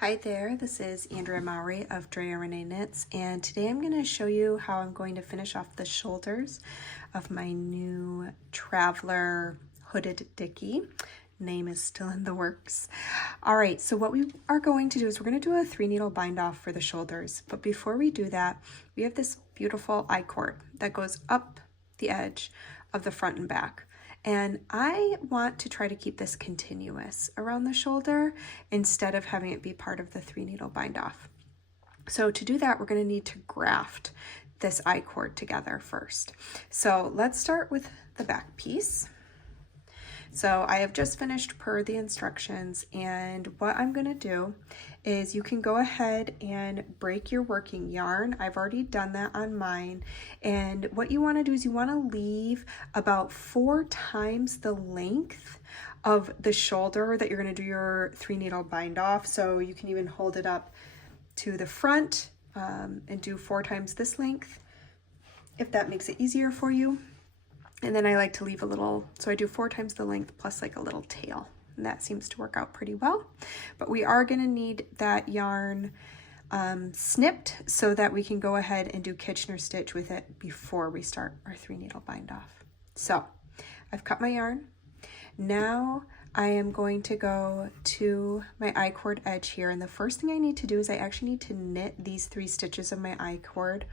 Hi there, this is Andrea Mowry of Drea Renee Knits, and today I'm going to show you how I'm going to finish off the shoulders of my new Traveler hooded dickie. Name is still in the works. All right, so what we are going to do is we're going to do a 3-needle bind off for the shoulders, but before we do that, we have this beautiful I-cord that goes up the edge of the front and back. And I want to try to keep this continuous around the shoulder instead of having it be part of the 3-needle bind off. So to do that, we're going to need to graft this I-cord together first. So let's start with the back piece. So I have just finished per the instructions, and what I'm going to do is you can go ahead and break your working yarn. I've already done that on mine, and what you want to do is you want to leave about 4 times the length of the shoulder that you're going to do your 3-needle bind off. So you can even hold it up to the front and do 4 times this length if that makes it easier for you. And then I like to leave a little, so I do 4 times the length plus like a little tail. And that seems to work out pretty well. But we are going to need that yarn snipped so that we can go ahead and do Kitchener stitch with it before we start our 3-needle bind off. So I've cut my yarn. Now I am going to go to my I-cord edge here. And the first thing I need to do is I actually need to knit these 3 stitches of my I-cord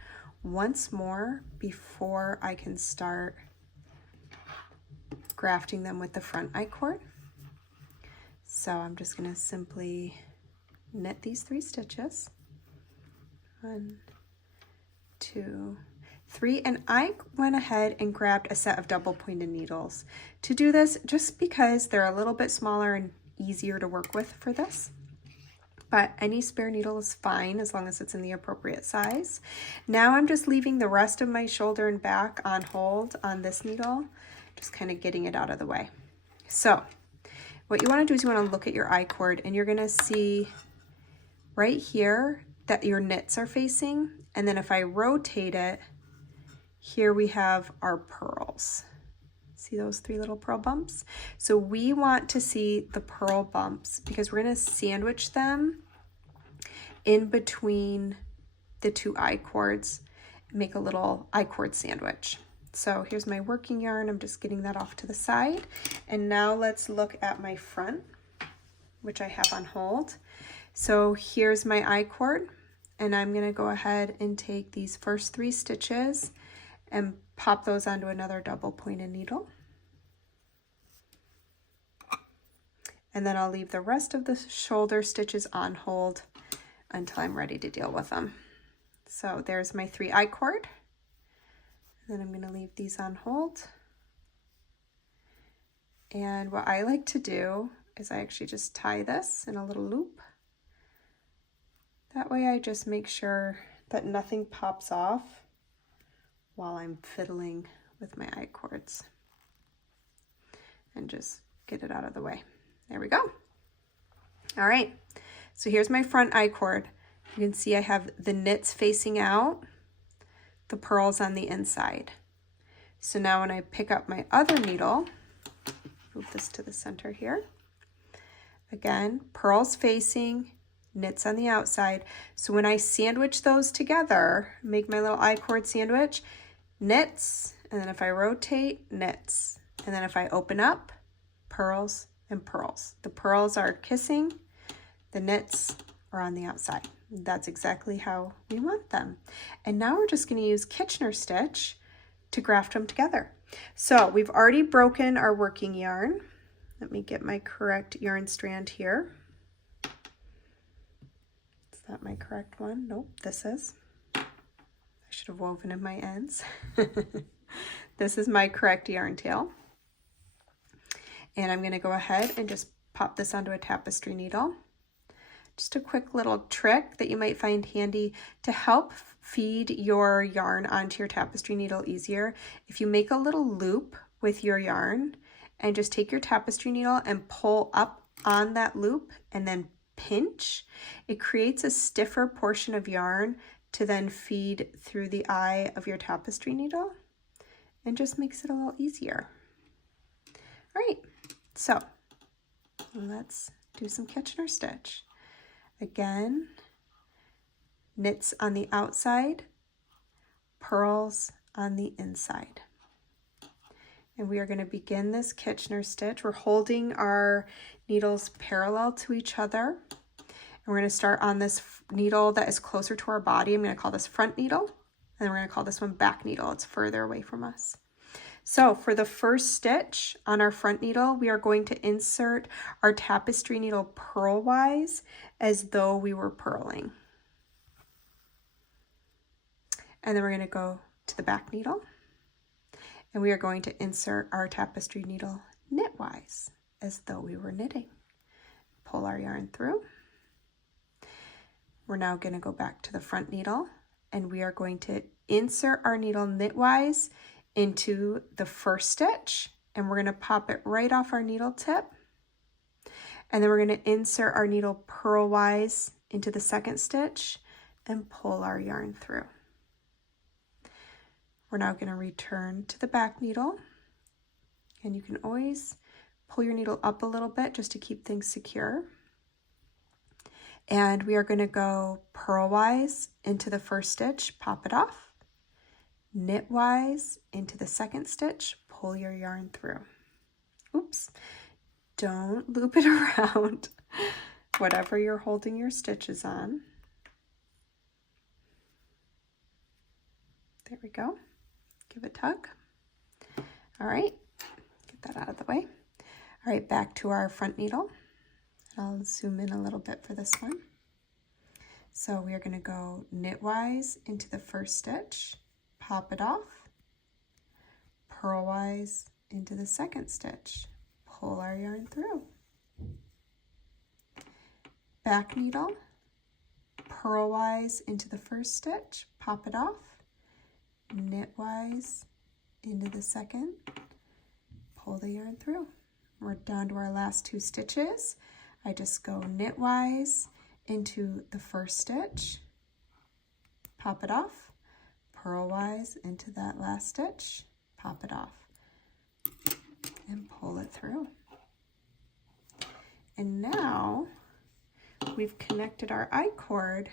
once more before I can start grafting them with the front I-cord. So I'm just going to simply knit these 3 stitches. 1, 2, 3, and I went ahead and grabbed a set of double pointed needles to do this just because they're a little bit smaller and easier to work with for this. But any spare needle is fine as long as it's in the appropriate size. Now I'm just leaving the rest of my shoulder and back on hold on this needle, just kind of getting it out of the way. So what you want to do is you want to look at your I-cord, and you're going to see right here that your knits are facing. And then if I rotate it, here we have our purls. See those 3 little purl bumps? So we want to see the purl bumps because we're going to sandwich them in between the 2 I-cords, make a little I-cord sandwich. So here's my working yarn. I'm just getting that off to the side. And now let's look at my front, which I have on hold. So here's my I-cord, and I'm going to go ahead and take these first 3 stitches and pop those onto another double pointed needle. And then I'll leave the rest of the shoulder stitches on hold until I'm ready to deal with them. So there's my 3 I-cord. Then I'm going to leave these on hold. And what I like to do is I actually just tie this in a little loop. That way I just make sure that nothing pops off while I'm fiddling with my I-cords. And just get it out of the way. There we go. All right, so here's my front I-cord. You can see I have the knits facing out, the purls on the inside. So now when I pick up my other needle, move this to the center here. Again, purls facing, knits on the outside. So when I sandwich those together, make my little I-cord sandwich, knits, and then if I rotate, knits. And then if I open up, purls and purls. The purls are kissing, the knits are on the outside. That's exactly how we want them. And now we're just going to use Kitchener stitch to graft them together. So we've already broken our working yarn. Let me get my correct yarn strand here. Is that my correct one? Nope, this is. I should have woven in my ends. This is my correct yarn tail. And I'm going to go ahead and just pop this onto a tapestry needle. Just a quick little trick that you might find handy to help feed your yarn onto your tapestry needle easier. If you make a little loop with your yarn and just take your tapestry needle and pull up on that loop and then pinch, it creates a stiffer portion of yarn to then feed through the eye of your tapestry needle and just makes it a little easier. All right, so let's do some Kitchener stitch. Again, knits on the outside, purls on the inside. And we are going to begin this Kitchener stitch. We're holding our needles parallel to each other. And we're going to start on this needle that is closer to our body. I'm going to call this front needle. And then we're going to call this one back needle. It's further away from us. So for the first stitch on our front needle, we are going to insert our tapestry needle purlwise as though we were purling. And then we're going to go to the back needle. And we are going to insert our tapestry needle knitwise as though we were knitting. Pull our yarn through. We're now going to go back to the front needle and we are going to insert our needle knitwise into the first stitch, and we're going to pop it right off our needle tip. And then we're going to insert our needle purlwise into the second stitch and pull our yarn through. We're now going to return to the back needle, and you can always pull your needle up a little bit just to keep things secure. And we are going to go purlwise into the first stitch, pop it off, knitwise into the second stitch, pull your yarn through. Oops, don't loop it around, whatever you're holding your stitches on. There we go. Give a tug. All right, get that out of the way. All right, back to our front needle. I'll zoom in a little bit for this one. So we are going to go knitwise into the first stitch, pop it off, purlwise into the second stitch, pull our yarn through. Back needle, purlwise into the first stitch, pop it off, knitwise into the second, pull the yarn through. We're down to our last two stitches. I just go knitwise into the first stitch, pop it off, purlwise into that last stitch, pop it off, and pull it through. And now we've connected our I-cord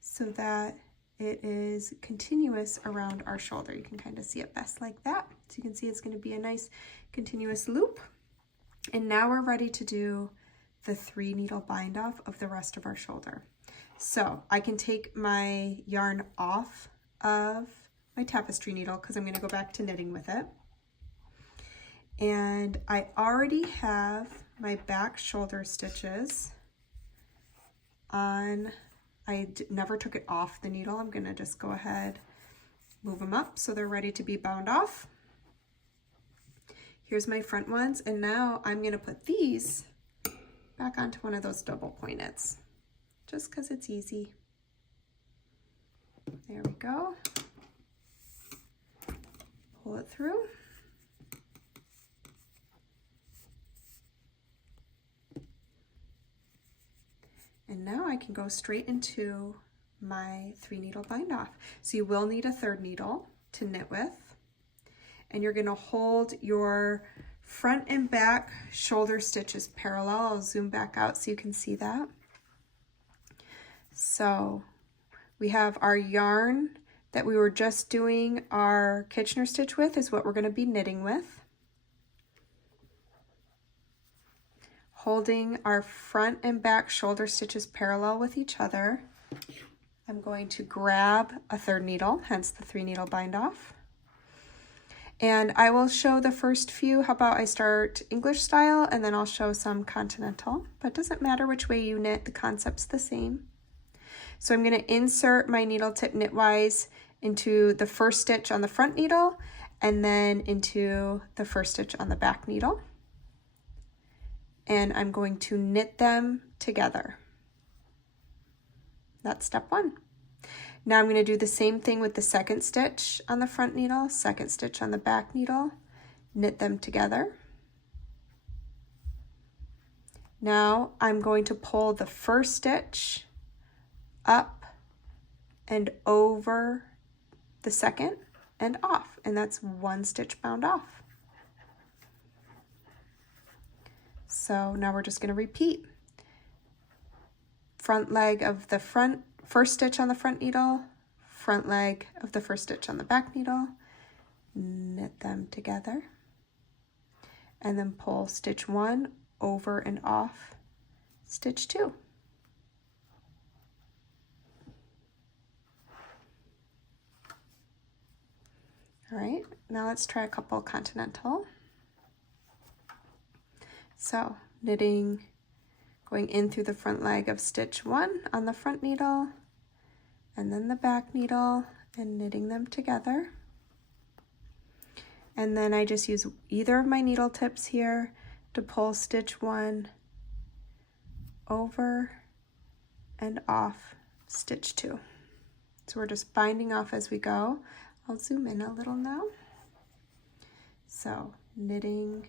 so that it is continuous around our shoulder. You can kind of see it best like that. So you can see it's going to be a nice continuous loop. And now we're ready to do the 3 needle bind off of the rest of our shoulder. So I can take my yarn off of my tapestry needle because I'm going to go back to knitting with it. And I already have my back shoulder stitches on. I never took it off the needle. I'm going to just go ahead, move them up so they're ready to be bound off. Here's my front ones, and now I'm going to put these back onto one of those double pointeds, just because it's easy. There we go. Pull it through. And now I can go straight into my 3 needle bind off. So you will need a 3rd needle to knit with. And you're going to hold your front and back shoulder stitches parallel. I'll zoom back out so you can see that. So we have our yarn that we were just doing our Kitchener stitch with is what we're going to be knitting with. Holding our front and back shoulder stitches parallel with each other, I'm going to grab a 3rd needle, hence the 3 needle bind off. And I will show the first few. How about I start English style and then I'll show some continental, but it doesn't matter which way you knit, the concept's the same. So I'm going to insert my needle tip knitwise into the first stitch on the front needle and then into the first stitch on the back needle. And I'm going to knit them together. That's step 1. Now I'm going to do the same thing with the second stitch on the front needle, second stitch on the back needle, knit them together. Now I'm going to pull the first stitch up and over the second and off, and that's 1 stitch bound off. So now we're just going to repeat. front leg of the first stitch on the front needle, front leg of the first stitch on the back needle, knit them together, and then pull stitch 1 over and off stitch 2. All right, now let's try a couple continental. So knitting, going in through the front leg of stitch 1 on the front needle, and then the back needle, and knitting them together. And then I just use either of my needle tips here to pull stitch 1 over and off stitch 2. So we're just binding off as we go. I'll zoom in a little now. So knitting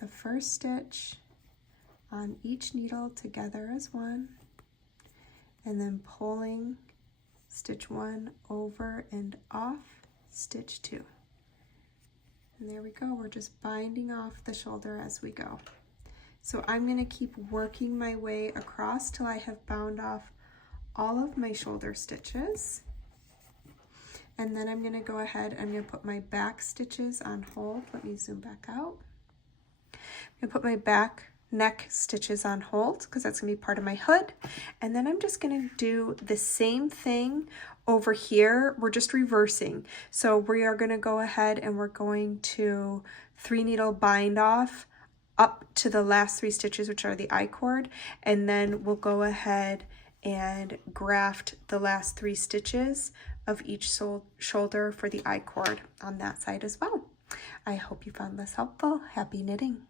the first stitch on each needle together as one, and then pulling stitch 1 over and off stitch 2. And there we go, we're just binding off the shoulder as we go. So I'm going to keep working my way across till I have bound off all of my shoulder stitches. And then I'm going to go ahead, I'm going to put my back stitches on hold. Let me zoom back out. I'm going to put my back neck stitches on hold because that's going to be part of my hood. And then I'm just going to do the same thing over here. We're just reversing. So we are going to go ahead and we're going to 3 needle bind off up to the last 3 stitches, which are the I-cord, and then we'll go ahead and graft the last 3 stitches of each shoulder for the I-cord on that side as well. I hope you found this helpful. Happy knitting!